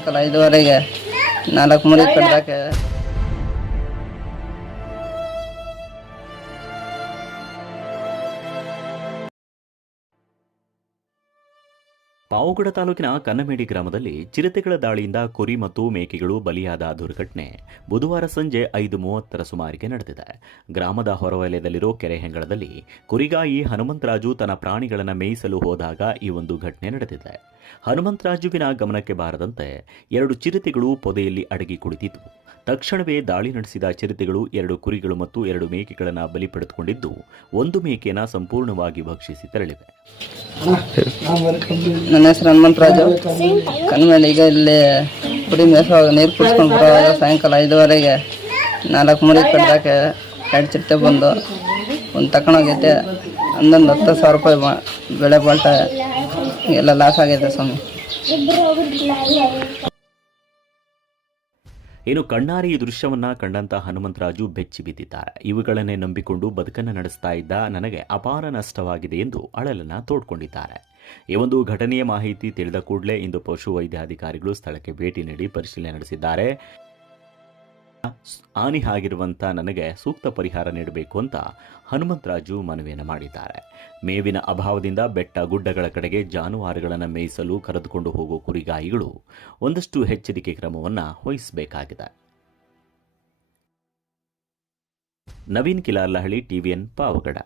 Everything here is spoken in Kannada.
ಸಾಯಂಕಾಲ ಐದುವರೆಗೆ. ನಾಲ್ಕು ಮುರಿ ಕಡ್ದಾಕೆ ಪಾವಗಡ ತಾಲೂಕಿನ ಕನ್ನಮೇಡಿ ಗ್ರಾಮದಲ್ಲಿ ಚಿರತೆಗಳ ದಾಳಿಯಿಂದ ಕುರಿ ಮತ್ತು ಮೇಕೆಗಳು ಬಲಿಯಾದ ದುರ್ಘಟನೆ ಬುಧವಾರ ಸಂಜೆ ಐದು ಮೂವತ್ತರ ಸುಮಾರಿಗೆ ನಡೆದಿದೆ. ಗ್ರಾಮದ ಹೊರವಲಯದಲ್ಲಿರೋ ಕೆರೆ ಹೆಂಗಳದಲ್ಲಿ ಕುರಿಗಾಯಿ ಹನುಮಂತರಾಜು ತನ್ನ ಪ್ರಾಣಿಗಳನ್ನು ಮೇಯಿಸಲು ಹೋದಾಗ ಈ ಒಂದು ಘಟನೆ ನಡೆದಿದೆ. ಹನುಮಂತರಾಜುವಿನ ಗಮನಕ್ಕೆ ಬಾರದಂತೆ ಎರಡು ಚಿರತೆಗಳು ಪೊದೆಯಲ್ಲಿ ಅಡಗಿ ಕುಳಿತಿದ್ವು. ತಕ್ಷಣವೇ ದಾಳಿ ನಡೆಸಿದ ಚಿರತೆಗಳು ಎರಡು ಕುರಿಗಳು ಮತ್ತು ಎರಡು ಮೇಕೆಗಳನ್ನು ಬಲಿ ಪಡೆದುಕೊಂಡಿದ್ದು ಒಂದು ಮೇಕೆನ ಸಂಪೂರ್ಣವಾಗಿ ಭಕ್ಷಿಸಿ ತೆರಳಿವೆ. ನನ್ನ ಹೆಸರು ಹನುಮಂತರಾಜು. ಕಣ್ಮೇಲೆ ಈಗ ಇಲ್ಲಿ ಮೇಸುವಾಗ ನೀರು ಕುಡಿಸ್ಕೊಂಡು ಬರುವಾಗ ಸಾಯಂಕಾಲ ಐದುವರೆಗೆ ನಾಲ್ಕು ಮೂರು ಕಡ್ದಾಕೆ ಎರಡು ಚಿರತೆ ಬಂದು ಒಂದು ತಕೊಂಡೋಗೈತೆ. ಹನ್ನೊಂದು ಹತ್ತು ಸಾವಿರ ರೂಪಾಯಿ ಬೆಳೆ ಬಾಳ್ಟ ಎಲ್ಲ ಲಾಸ್ ಆಗೈತೆ ಸ್ವಾಮಿ. ಇನ್ನು ಕಣ್ಣಾರಿ ಈ ದೃಶ್ಯವನ್ನ ಕಂಡಂತ ಹನುಮಂತರಾಜು ಬೆಚ್ಚಿ ಬಿದ್ದಿದ್ದಾರೆ. ಇವುಗಳನ್ನೇ ನಂಬಿಕೊಂಡು ಬದುಕನ್ನು ನಡೆಸ್ತಾ ಇದ್ದ ನನಗೆ ಅಪಾರ ನಷ್ಟವಾಗಿದೆ ಎಂದು ಅಳಲನ್ನ ತೋಡ್ಕೊಂಡಿದ್ದಾರೆ. ಈ ಒಂದು ಘಟನೆಯ ಮಾಹಿತಿ ತಿಳಿದ ಕೂಡಲೇ ಇಂದು ಪಶುವೈದ್ಯಾಧಿಕಾರಿಗಳು ಸ್ಥಳಕ್ಕೆ ಭೇಟಿ ನೀಡಿ ಪರಿಶೀಲನೆ ನಡೆಸಿದ್ದಾರೆ. ಹಾನಿ ಆಗಿರುವಂಥ ನನಗೆ ಸೂಕ್ತ ಪರಿಹಾರ ನೀಡಬೇಕು ಅಂತ ಹನುಮಂತರಾಜು ಮನವಿಯನ್ನು ಮಾಡಿದ್ದಾರೆ. ಮೇವಿನ ಅಭಾವದಿಂದ ಬೆಟ್ಟ ಗುಡ್ಡಗಳ ಕಡೆಗೆ ಜಾನುವಾರುಗಳನ್ನು ಮೇಯಿಸಲು ಕರೆದುಕೊಂಡು ಹೋಗುವ ಕುರಿಗಾಯಿಗಳು ಒಂದಷ್ಟು ಎಚ್ಚರಿಕೆ ಕ್ರಮವನ್ನು ವಹಿಸಬೇಕಾಗಿದೆ. ನವೀನ್ ಕಿಲಾರ್ಲಹಳ್ಳಿ, ಟಿವಿಎನ್ ಪಾವಗಡ.